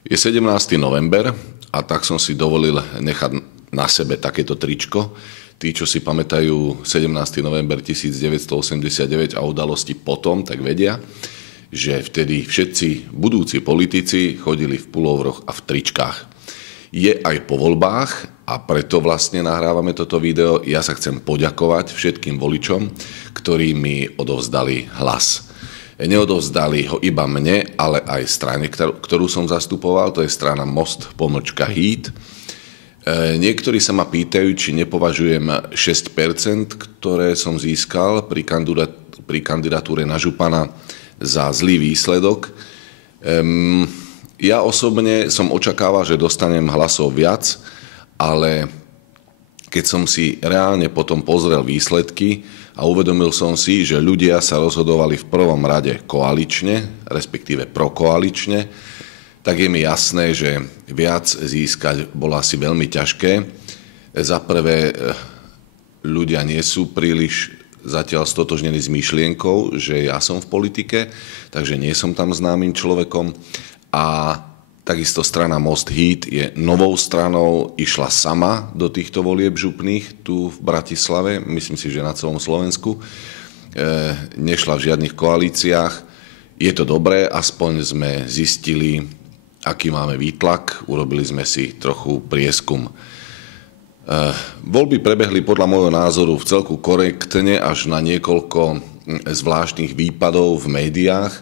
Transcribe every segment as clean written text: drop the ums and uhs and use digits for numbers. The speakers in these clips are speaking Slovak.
Je 17. november a tak som si dovolil nechať na sebe takéto tričko. Tí, čo si pamätajú 17. november 1989 a udalosti potom, tak vedia, že vtedy všetci budúci politici chodili v pulóvroch a v tričkách. Je aj po voľbách a preto vlastne nahrávame toto video. Ja sa chcem poďakovať všetkým voličom, ktorí mi odovzdali hlas. Neodovzdali ho iba mne, ale aj strane, ktorú som zastupoval, to je strana Most-HÍD. Niektorí sa ma pýtajú, či nepovažujem 6%, ktoré som získal pri kandidatúre na župana za zlý výsledok. Ja osobne som očakával, že dostanem hlasov viac, ale keď som si reálne potom pozrel výsledky a uvedomil som si, že ľudia sa rozhodovali v prvom rade koalične, respektíve prokoalične, tak je mi jasné, že viac získať bolo asi veľmi ťažké. Za prvé, ľudia nie sú príliš zatiaľ stotožnení s myšlienkou, že ja som v politike, takže nie som tam známym človekom. A takisto strana Most-HÍD je novou stranou, išla sama do týchto volieb župných tu v Bratislave, myslím si, že na celom Slovensku. Nešla v žiadnych koalíciách. Je to dobré, aspoň sme zistili, aký máme výtlak, urobili sme si trochu prieskum. Voľby prebehli podľa môjho názoru v celku korektne až na niekoľko zvláštnych výpadov v médiách,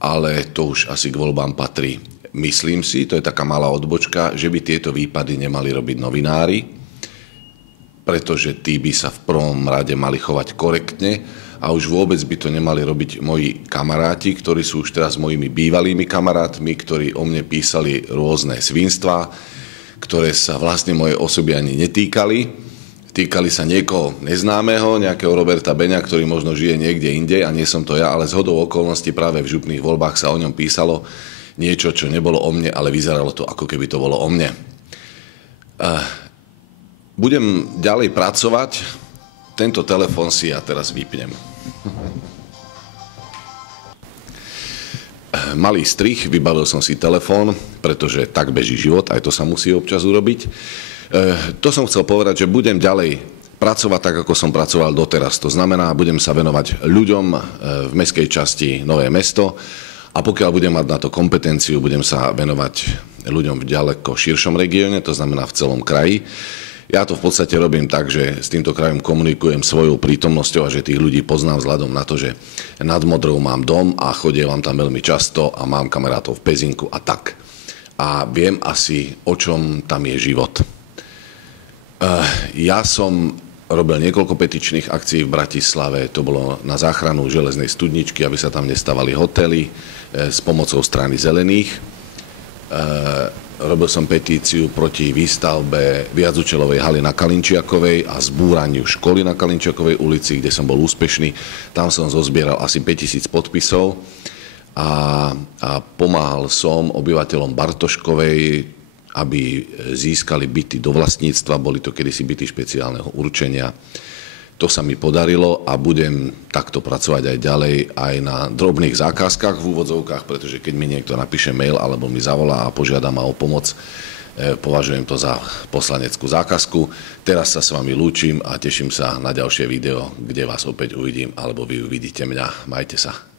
ale to už asi k voľbám patrí. Myslím si, to je taká malá odbočka, že by tieto výpady nemali robiť novinári, pretože tí by sa v prvom rade mali chovať korektne a už vôbec by to nemali robiť moji kamaráti, ktorí sú už teraz mojimi bývalými kamarátmi, ktorí o mne písali rôzne svinstvá, ktoré sa vlastne mojej osoby ani netýkali. Týkali sa niekoho neznámeho, nejakého Roberta Beňa, ktorý možno žije niekde inde a nie som to ja, ale zhodou okolností práve v župných voľbách sa o ňom písalo niečo, čo nebolo o mne, ale vyzeralo to, ako keby to bolo o mne. Budem ďalej pracovať. Tento telefón si ja teraz vypnem. Malý strich, vybavil som si telefón, pretože tak beží život, aj to sa musí občas urobiť. To som chcel povedať, že budem ďalej pracovať tak, ako som pracoval doteraz. To znamená, budem sa venovať ľuďom v mestskej časti Nové Mesto a pokiaľ budem mať na to kompetenciu, budem sa venovať ľuďom v ďaleko širšom regióne, to znamená v celom kraji. Ja to v podstate robím tak, že s týmto krajom komunikujem svojou prítomnosťou a že tých ľudí poznám vzhľadom na to, že nad Modrou mám dom a chodievam tam veľmi často a mám kamarátov v Pezinku a tak. A viem asi, o čom tam je život. Ja som robil niekoľko petičných akcií v Bratislave, to bolo na záchranu železnej studničky, aby sa tam nestávali hotely s pomocou strany Zelených. Robil som petíciu proti výstavbe viacúčelovej haly na Kalinčiakovej a zbúraniu školy na Kalinčiakovej ulici, kde som bol úspešný. Tam som zozbieral asi 5000 podpisov a pomáhal som obyvateľom Bartoškovej, aby získali byty do vlastníctva. Boli to kedysi byty špeciálneho určenia. To sa mi podarilo a budem takto pracovať aj ďalej, aj na drobných zákazkách v úvodzovkách, pretože keď mi niekto napíše mail alebo mi zavolá a požiada ma o pomoc, považujem to za poslaneckú zákazku. Teraz sa s vami lúčim a teším sa na ďalšie video, kde vás opäť uvidím, alebo vy uvidíte mňa. Majte sa.